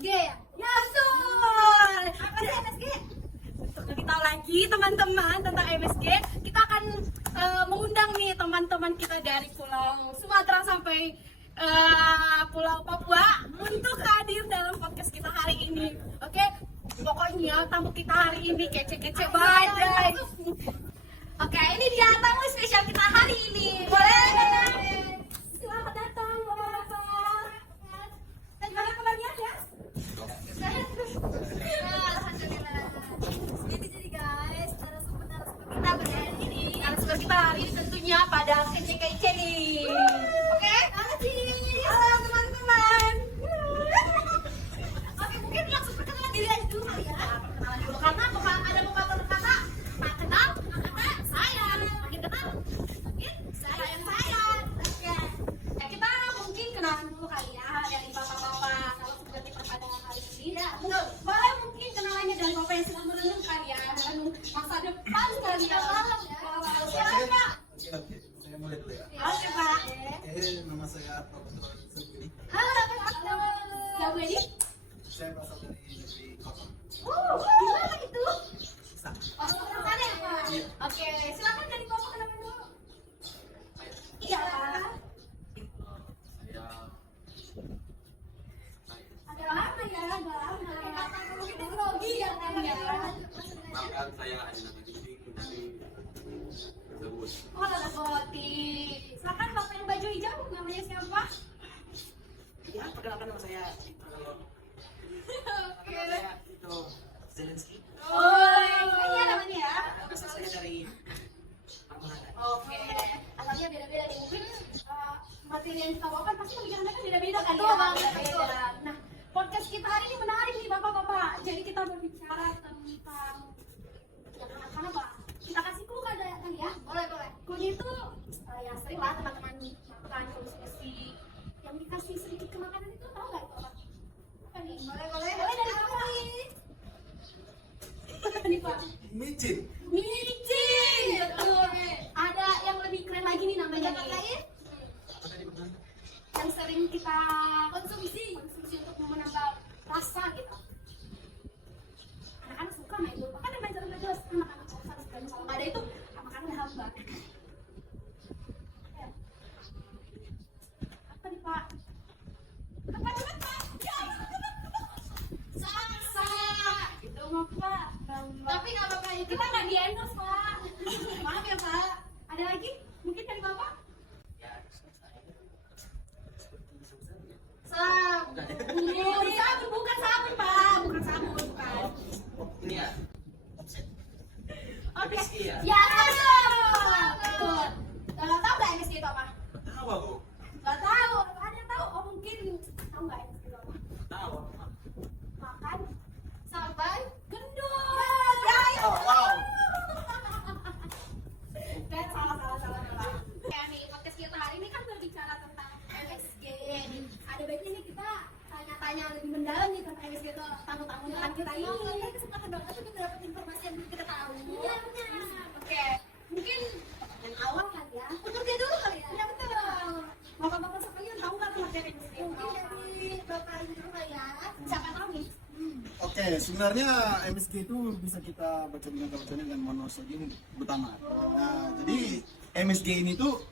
MSG ya? Ya betul. Apa sih MSG? Untuk lebih tahu lagi teman-teman tentang MSG, kita akan mengundang nih teman-teman kita dari Pulau Sumatera sampai Pulau Papua untuk hadir dalam podcast kita hari ini. Oke, pokoknya tamu kita hari ini kece-kece badai. Oke, ini dia tamu spesial kita hari ini. Boleh? Selamat datang, Bapak-bapak. Dan gimana kabarnya ya? Alhamdulillah. Jadi guys, narasumber kita pada hari ini. Narasumber kita hari ini tentunya pada kece-kece nih. Oke? Halo teman-teman. Oke, mungkin langsung perkenalan diri aja dulu kali ya. Perkenalan dulu karena ada beberapa kata tak kenal, maka saya makin kenal, mungkin saya yang saya. Oke, kita mungkin kenalan dulu kali ya dari bapak-bapak kalau sudah kita pada hari ini. Ya, betul. Boleh mungkin kenalannya dari bapak yang sedang merenung kali ya, merenung masa depan kali ya. Silakan. Oke, saya mulai dulu ya. Oke Pak. Nama saya Profesor Sebudi. Halo Pak. Siapa ini? Saya berasal dari negeri Kotor. Gimana itu? Bisa. Oh, sana ya Pak? Iya. Oke, silakan dari bapak kenalan dulu. Iya Pak. Agak lama ya, agak lama. Mungkin teknologi ya kan ya. Bahkan saya hanya nanti dari tersebut. Oh, ada Boti. Silakan bapak yang baju hijau, namanya siapa? Ya, perkenalkan nama saya. Oke. Saya itu Zelensky. Oh, ini namanya ya. Asal saya dari Pamunakan. Oke, asalnya beda-beda nih. Mungkin materi yang kita bawakan pasti pemikirannya kan beda-beda kan Betul ya? banget, Beda. Nah, podcast kita hari ini menarik nih bapak-bapak. Jadi kita berbicara tentang ya karena apa? Kita kasih clue kan ya? Boleh, boleh. Clue itu ya sering lah teman-teman makan konsumsi yang dikasih sedikit ke makanan itu tahu nggak itu apa? Apa nih? Boleh, boleh. Boleh dari bapak nih. Apa nih Pak? Micin. Micin, betul. Ada yang lebih keren lagi nih namanya Pendapat nih. lain? Apa tadi pertanyaan? Yang sering kita Konsumsi. untuk menambah rasa gitu. Anak-anak suka main bola. Kan yang main jalan jelas anak-anak suka sekali kalau nggak ada itu makanan hambar. Ya. Apa nih Pak? Apa nih Pak? Ya, salsa. Itu mah Pak. Tapi nggak apa-apa itu. Kita nggak di endorse Pak. Maaf ya Pak. Ada lagi? Mungkin dari Bapak? Ya, saya seperti sabun ya. Sabun, sabun bukan sabun Pak, bukan sabun bukan. Ini ya. Offset. Oke. MSG ya? Ya, betul. Tahu nggak MSG itu apa? Tahu aku. Nggak tahu. Ada yang tahu? Oh mungkin tahu nggak MSG itu apa? Tahu. Makan Sampai gendut. Ya, ya. Oh, wow. Dan salah. Ya nih podcast kita hari ini kan berbicara tentang MSG. Ada baiknya nih kita tanya-tanya lebih mendalam nih tentang MSG itu tamu-tamu depan kita ini. kita kesempatan banget untuk dapat informasi yang belum kita tahu. Iya benar. Oke, mungkin yang awal kan ya. Untuk dia dulu kali ya. Iya betul. Bapak-bapak sekalian tahu nggak tuh materi MSG? Mungkin dari Bapak ini dulu kali ya. Siapa tahu nih? Oke, sebenarnya MSG itu bisa kita baca dengan monosodium glutamate. Nah, jadi MSG ini tuh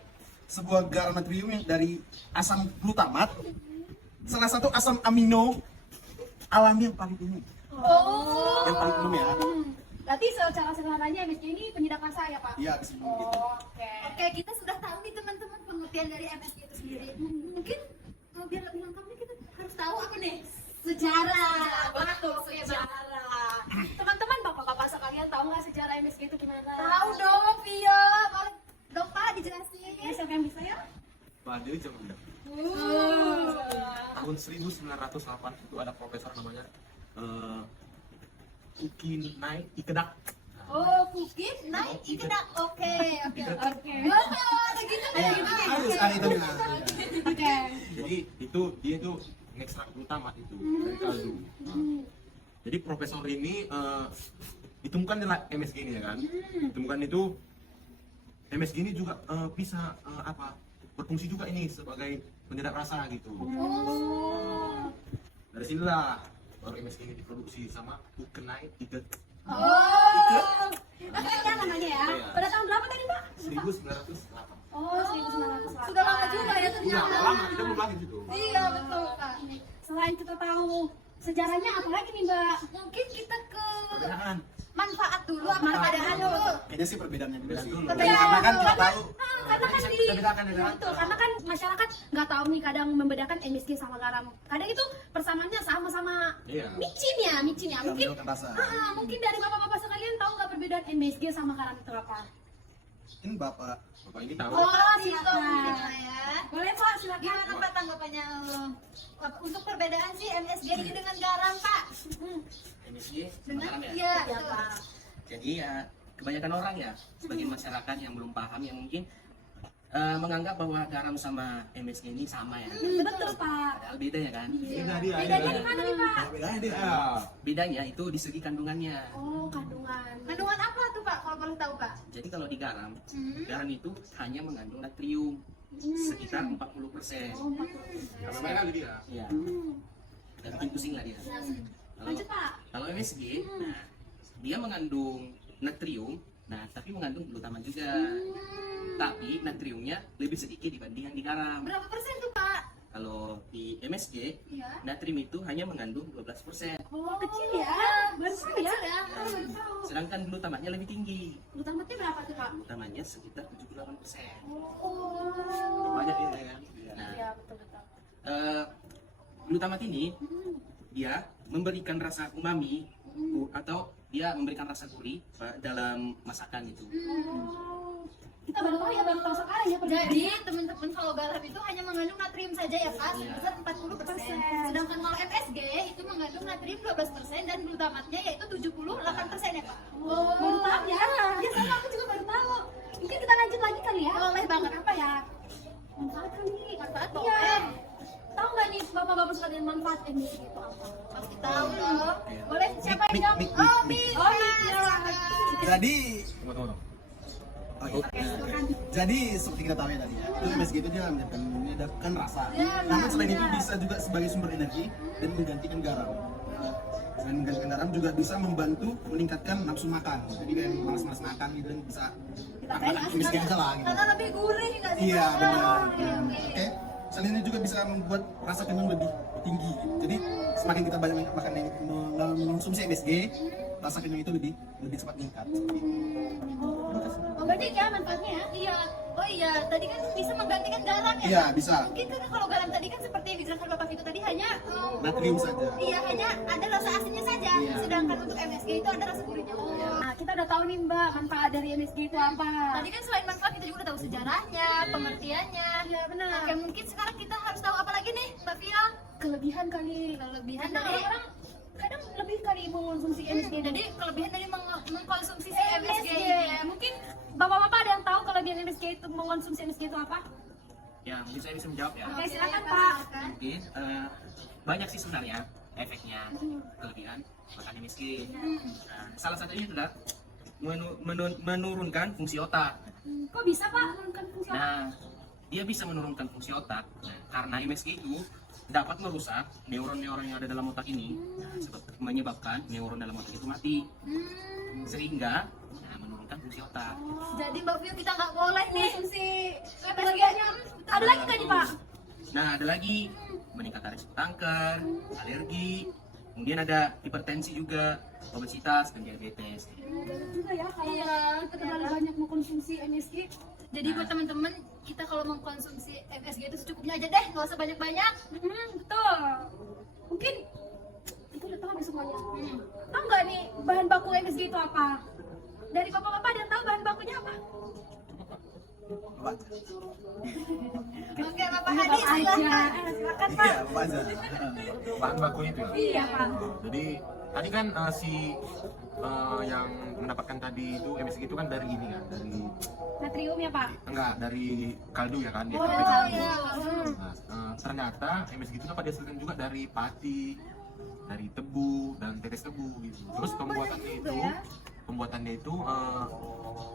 sebuah garam natrium yang dari asam glutamat, salah satu asam amino alami yang paling umum. Oh. Yang paling umum ya. Berarti secara sederhananya MSG ini penyedap rasa ya Pak? Iya, disebut gitu. Oke. Oke, kita sudah tahu nih teman-teman pengertian dari MSG itu sendiri. Mungkin biar lebih lengkap nih kita harus tahu apa nih? Sejarah. Betul, Sejarah. Teman-teman bapak-bapak sekalian tahu nggak sejarah MSG itu gimana? Tahu dong, Vio. Boleh dong Pak dijelasin. Ini siapa yang bisa ya? Pada zaman tahun 1908 itu ada profesor namanya Kukinai Ikedak. Oh, Kukin naik ikedak. Oke. Oh, ada gitu Ada kan? gitu ya? Harus ada itu. Oke. Jadi dia itu ekstrak glutamat itu dari kaldu. Nah, jadi profesor ini ditemukan di MSG ini ya kan. Ditemukan itu MSG ini juga bisa berfungsi juga ini sebagai penyedap rasa gitu. Oh. Dari sinilah baru MSG ini diproduksi sama Ukenai Tiga Oh, ya namanya ya. Iya. Pada tahun berapa tadi Pak? 1908. Oh, 1908. Sudah lama juga ya Udah ternyata. lama kita belum lagi gitu. Iya betul Kak. Selain kita tahu sejarahnya apa lagi nih Mbak? Mungkin kita ke Perbedaan. manfaat dulu apa perbedaan dulu. Kayaknya sih perbedaannya dulu sih. Dulu. Karena kan kita tahu Karena kan di Kita bedakan ya, kan? betul, karena kan masyarakat nggak tahu nih kadang membedakan MSG sama garam. Kadang itu persamaannya sama-sama Iya. micin ya. Mungkin menurut rasa. mungkin dari bapak-bapak sekalian tahu nggak perbedaan MSG sama garam itu apa? Ini Bapak Bapak ini tahu. Oh, Silakan silakan. ya. Boleh Pak, silakan. Gimana Pak tanggapannya untuk perbedaan sih MSG ini dengan garam Pak? MSG Dengan garam ya. iya Ya, betul. Pak. Jadi ya kebanyakan orang ya, sebagian masyarakat yang belum paham yang mungkin menganggap bahwa garam sama MSG ini sama ya. Betul Pak. Padahal beda ya kan. Beda dia. Bedanya di mana nih Pak? bedanya dia. Ya. Bedanya itu di segi kandungannya. Oh, kandungan. Kandungan apa tuh Pak kalau boleh tahu Pak? Jadi kalau di garam, Hmm. garam itu hanya mengandung natrium sekitar 40%. Oh, 40%. Karena mereka lebih ya. Ya. Dan bikin pusing lah dia. Kalau, Lanjut Pak. kalau MSG, nah, dia mengandung natrium, nah tapi mengandung glutamat juga. Tapi natriumnya lebih sedikit dibanding yang di garam. Berapa persen tuh Pak? Kalau di MSG, Iya. natrium itu hanya mengandung 12%. Oh, kecil ya. Baru tahu ya. Baru tahu. Sedangkan glutamatnya lebih tinggi. Glutamatnya berapa tuh Pak? Glutamatnya sekitar 78%. Oh. Banyak ini kan. Nah, Ya, betul betul. glutamat ini dia memberikan rasa umami atau dia memberikan rasa gurih dalam masakan itu. Oh. Kita baru tahu ya, baru tahu sekarang ya. Jadi teman-teman kalau garam itu hanya mengandung natrium saja ya Pak, sebesar 40%. Sedangkan kalau MSG itu mengandung natrium 12% dan glutamatnya yaitu 78% ya Pak. Oh, baru tahu ya. Ya sama aku juga baru tahu. Mungkin kita lanjut lagi kali ya. Boleh banget. Apa ya? Manfaat kali. Manfaat Iya. boleh. Tahu nggak nih bapak-bapak sekalian manfaat MSG itu apa? Pasti tahu loh. Boleh siapa Mik, yang mik, jawab? mik, Oh, mik. Mik. Jadi Tunggu. Oke. Jadi seperti kita tahu ya tadi ya, itu MSG itu dia menyedapkan rasa. Namun selain itu bisa juga sebagai sumber energi dan menggantikan garam. Selain menggantikan garam juga bisa membantu meningkatkan nafsu makan. Jadi kayak malas-malas makan gitu dan bisa makan MSG aja lah gitu. Karena lebih gurih nggak sih Iya Pak? benar. Oke, oke. Oke. Selain itu juga bisa membuat rasa kenyang lebih tinggi. Jadi semakin kita banyak makan mengonsumsi MSG, rasa kenyang itu lebih cepat meningkat. Seperti itu. Oh, banyak ya manfaatnya ya? Iya. Oh iya, tadi kan bisa menggantikan garam ya? Iya bisa. Mungkin kan kalau garam tadi kan seperti yang dijelaskan Bapak Vito tadi hanya Natrium saja. iya hanya ada rasa asinnya saja. Iya. Sedangkan untuk MSG itu ada rasa gurihnya. Oh. Nah, kita udah tahu nih Mbak manfaat dari MSG itu apa. Tadi kan selain manfaat kita juga udah tahu sejarahnya, pengertiannya. Iya benar. Oke, mungkin sekarang kita harus tahu apa lagi nih, Mbak Via? Kelebihan kali. Kelebihan Karena dari orang kadang lebih kali mengonsumsi MSG. jadi kelebihan dari mengkonsumsi si MSG MSG. ini. Mungkin bapak-bapak ada yang tahu kelebihan MSG itu mengonsumsi MSG itu apa? Ya, mungkin saya bisa menjawab ya. Oke, silakan, Pak, Pak. silakan. Mungkin banyak sih sebenarnya efeknya, kelebihan makan MSG. Nah, salah satunya adalah menurunkan fungsi otak. Kok bisa Pak menurunkan fungsi otak? Nah, dia bisa menurunkan fungsi otak karena MSG itu dapat merusak neuron-neuron yang ada dalam otak ini, menyebabkan neuron dalam otak itu mati, sehingga menurunkan fungsi otak. Jadi Mbak Via kita nggak boleh nih Konsumsi MSG. ada lagi nggak nih Pak? Nah, ada lagi meningkatkan resiko kanker, alergi, kemudian ada hipertensi juga, obesitas dan diabetes. Betul juga ya kalau Iya, kita terlalu banyak mengkonsumsi MSG. Jadi buat teman-teman, kita kalau mengkonsumsi MSG itu secukupnya aja deh, nggak usah banyak-banyak. Betul. Mungkin itu udah tahu nih semuanya. Tahu nggak nih bahan baku MSG itu apa? Dari bapak-bapak ada yang tahu bahan bakunya apa? Bapak aja. Oke, Bapak Hadi silakan. Silakan Pak. Iya, Bapak aja. Bahan bakunya itu ya. Iya Pak. Jadi tadi kan yang mendapatkan tadi itu MSG itu kan dari ini kan, dari Natrium ya Pak. enggak dari kaldu ya kan, dia Oh, dari kaldu. iya. Nah, ternyata MSG itu dapat dihasilkan juga dari pati, dari tebu dan tetes tebu gitu. Terus pembuatannya itu pembuatannya itu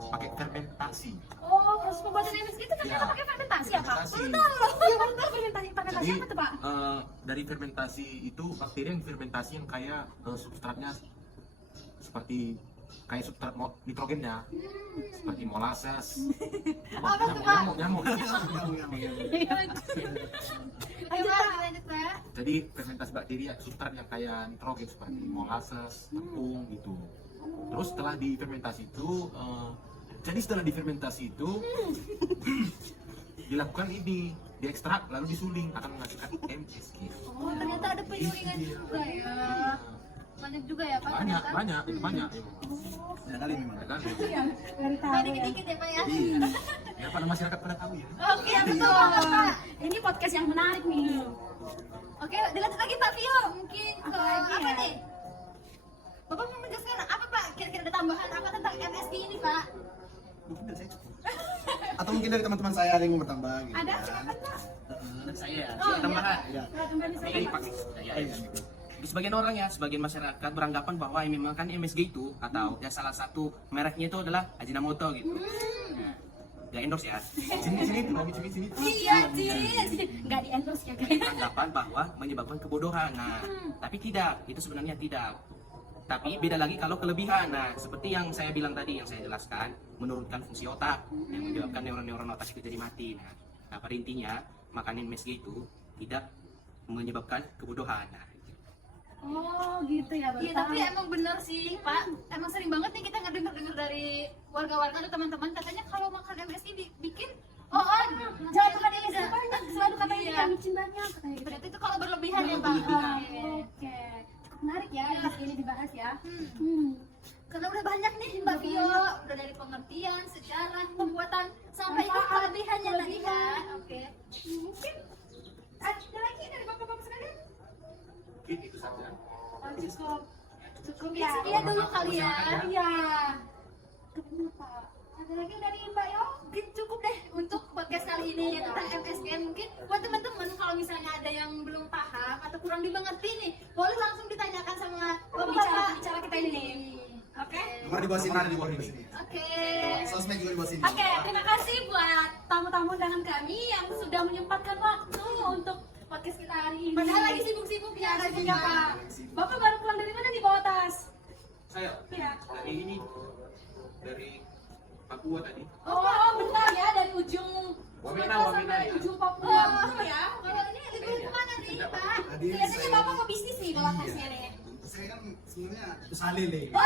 pakai fermentasi. Oh, proses pembuatan MSG itu kan Ya, kita pakai fermentasi ya, Pak? fermentasi. Baru tahu. Iya, baru tahu fermentasi. Fermentasi Jadi apa tuh, Pak? dari fermentasi itu bakteri yang fermentasi yang kayak substratnya seperti kayak substrat nitrogennya, seperti molasses. Apa tuh, Pak? Nyamuk. Ayo Pak, lanjut Pak. Jadi fermentasi bakteri ya, substrat yang kayak nitrogen seperti molasses, tepung gitu. Terus setelah difermentasi itu, dilakukan ini, diekstrak lalu disuling akan menghasilkan MSG. Oh, ternyata ada penyulingan juga ya. Banyak juga ya Pak. Banyak, ternyata. banyak. Ya kali memang. Ya kan? Dari tahu Nah, ya. dikit-dikit ya Pak ya. Ya pada masyarakat pada tahu ya. Oke, betul banget Pak. Ini podcast yang menarik nih. Oke, dilanjut lagi Pak Vio. Mungkin ke Apa lagi apa ya? nih? Bapak mau menjelaskan apa Pak? Kira-kira ada tambahan apa tentang MSG ini Pak? Mungkin dari saya cukup. Atau mungkin dari teman-teman saya ada yang mau bertambah gitu. Ada, kan. silakan, Pak. Dan saya tambahan. Ya. Silakan dari saya, Ini Pak. Pak. Di sebagian orang ya, sebagian masyarakat beranggapan bahwa yang memakan MSG itu atau ya salah satu mereknya itu adalah Ajinomoto gitu. Nah, gak endorse ya. Sini, sini. Iya, Cid. Nggak di-endorse ya, guys. Beranggapan bahwa menyebabkan kebodohan. Nah, tapi tidak, itu sebenarnya tidak. Tapi beda lagi kalau kelebihan. Nah, seperti yang saya bilang tadi, yang saya jelaskan, menurunkan fungsi otak yang menyebabkan neuron-neuron otak itu jadi mati. Nah, pada intinya makanan MSG itu tidak menyebabkan kebodohan. Nah, Oh, gitu ya, Bapak. Iya, tapi emang bener sih Pak. Emang sering banget nih kita ngedenger dari warga-warga atau teman-teman katanya kalau makan MSG bikin jangan makan ini banyak, selalu katanya Iya. kita micin banyak katanya gitu. Berarti itu kalau berlebihan ya Pak. Ah, Oke. Cukup menarik ya, MSG ini dibahas ya. Karena udah banyak nih Mbak Vio, udah dari pengertian, sejarah, pembuatan sampai itu kelebihannya tadi kan. Oke. Mungkin ada lagi dari bapak-bapak sekalian? Mungkin itu saja. Oh, cukup. Cukup Ya, ya. sekian dulu kali ya. Iya. Cukup, Pak. Ada lagi dari Mbak Yo? Mungkin cukup deh untuk podcast kali ini tentang MSG. Mungkin buat teman-teman kalau misalnya ada yang belum paham atau kurang dimengerti nih, boleh langsung ditanyakan sama Pembicara kita ini. Oke. Nomor di bawah sini. Nomor di bawah sini. Oke. Sosmed juga di bawah sini. Oke, terima kasih buat tamu-tamu undangan kami yang sudah menyempatkan waktu untuk podcast kita hari ini. Padahal lagi sibuk-sibuk ya Ada rasanya, juga, Pak. Bapak baru pulang dari mana nih bawa tas? Saya Iya. dari ini dari Papua tadi. Oh, benar ya, dari ujung Wamena, Sumatera Wamena, sampai ya. ujung Papua. Oh, ya. kalau ini libur kemana nih Pak? Tadi Biasanya saya- Bapak mau bisnis nih bawa tasnya nih. Saya kan sebenarnya usaha lele. Oh,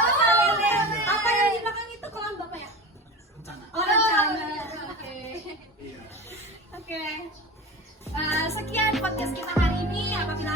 apa yang di belakang itu kolam Bapak ya? Rencana. Oh, rencana. Oke. Iya. Oke. Sekian podcast kita hari ini. Apabila